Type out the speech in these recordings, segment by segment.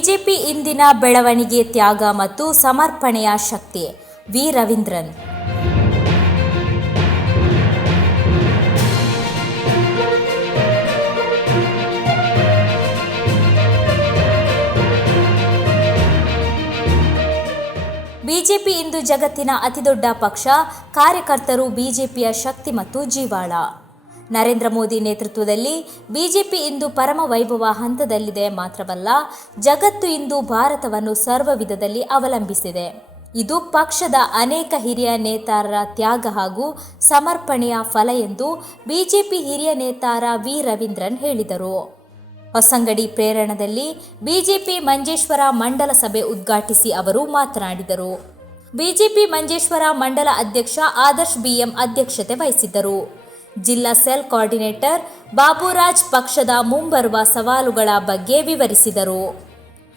BJP ಇಂದಿನ ಬೆಳವಣಿಗೆ ತ್ಯಾಗ ಮತ್ತು ಸಮರ್ಪಣೆಯ ಶಕ್ತಿ, ವಿ. ರವೀಂದ್ರನ್. ಬಿಜೆಪಿ ಇಂದು ಜಗತ್ತಿನ ಅತಿದೊಡ್ಡ ಪಕ್ಷ, ಕಾರ್ಯಕರ್ತರು ಬಿಜೆಪಿಯ ಶಕ್ತಿ ಮತ್ತು ಜೀವಾಳ. ನರೇಂದ್ರ ಮೋದಿ ನೇತೃತ್ವದಲ್ಲಿ ಬಿಜೆಪಿ ಇಂದು ಪರಮ ವೈಭವ ಹಂತದಲ್ಲಿದೆ ಮಾತ್ರವಲ್ಲ, ಜಗತ್ತು ಇಂದು ಭಾರತವನ್ನು ಸರ್ವ ವಿಧದಲ್ಲಿ ಅವಲಂಬಿಸಿದೆ. ಇದು ಪಕ್ಷದ ಅನೇಕ ಹಿರಿಯ ನೇತಾರರ ತ್ಯಾಗ ಹಾಗೂ ಸಮರ್ಪಣೆಯ ಫಲ ಎಂದು ಬಿಜೆಪಿ ಹಿರಿಯ ನೇತಾರ ವಿ. ರವೀಂದ್ರನ್ ಹೇಳಿದರು. ಹೊಸಂಗಡಿ ಪ್ರೇರಣದಲ್ಲಿ ಬಿಜೆಪಿ ಮಂಜೇಶ್ವರ ಮಂಡಲ ಸಭೆ ಉದ್ಘಾಟಿಸಿ ಅವರು ಮಾತನಾಡಿದರು. ಬಿಜೆಪಿ ಮಂಜೇಶ್ವರ ಮಂಡಲ ಅಧ್ಯಕ್ಷ ಆದರ್ಶ್ ಬಿಎಂ ಅಧ್ಯಕ್ಷತೆ ವಹಿಸಿದ್ದರು. ಜಿಲ್ಲಾ ಸೆಲ್ ಕೋಆರ್ಡಿನೇಟರ್ ಬಾಬುರಾಜ್ ಪಕ್ಷದ ಮುಂಬರುವ ಸವಾಲುಗಳ ಬಗ್ಗೆ ವಿವರಿಸಿದರು.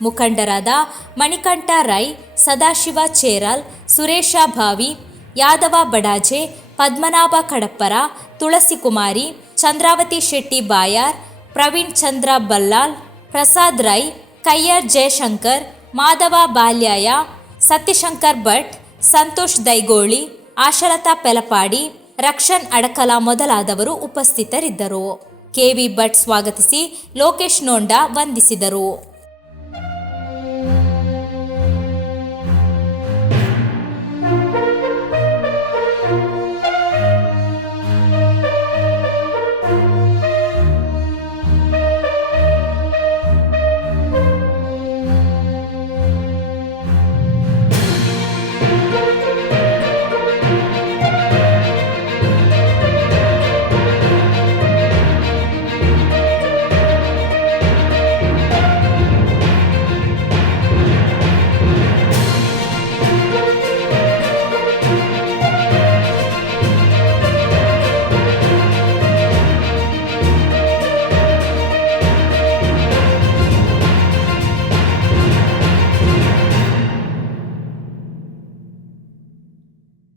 ಮುಖಂಡರಾದ ಮಣಿಕಂಠ ರೈ, ಸದಾಶಿವ ಚೇರಲ್, ಸುರೇಶ ಭಾವಿ, ಯಾದವ ಬಡಾಜೆ, ಪದ್ಮನಾಭ ಕಡಪ್ಪರ, ತುಳಸಿ ಕುಮಾರಿ, ಚಂದ್ರಾವತಿ ಶೆಟ್ಟಿ ಬಾಯಾರ್, ಪ್ರವೀಣ್ ಚಂದ್ರ ಬಲ್ಲಾಲ್ ಪ್ರಸಾದ್ ರೈ ಕಯ್ಯರ್ ಜಯಶಂಕರ್, ಮಾಧವ ಬಾಲ್ಯಾಯ, ಸತ್ಯಶಂಕರ್ ಭಟ್, ಸಂತೋಷ್ ದೈಗೋಳಿ, ಆಶಲತಾ ಪೆಲಪಾಡಿ ರಕ್ಷಣ್ ಅಡಕಲ ಮೊದಲಾದವರು ಉಪಸ್ಥಿತರಿದ್ದರು. ಕೆವಿ ಭಟ್ ಸ್ವಾಗತಿಸಿ ಲೋಕೇಶ್ ನೋಂಡ ವಂದಿಸಿದರು.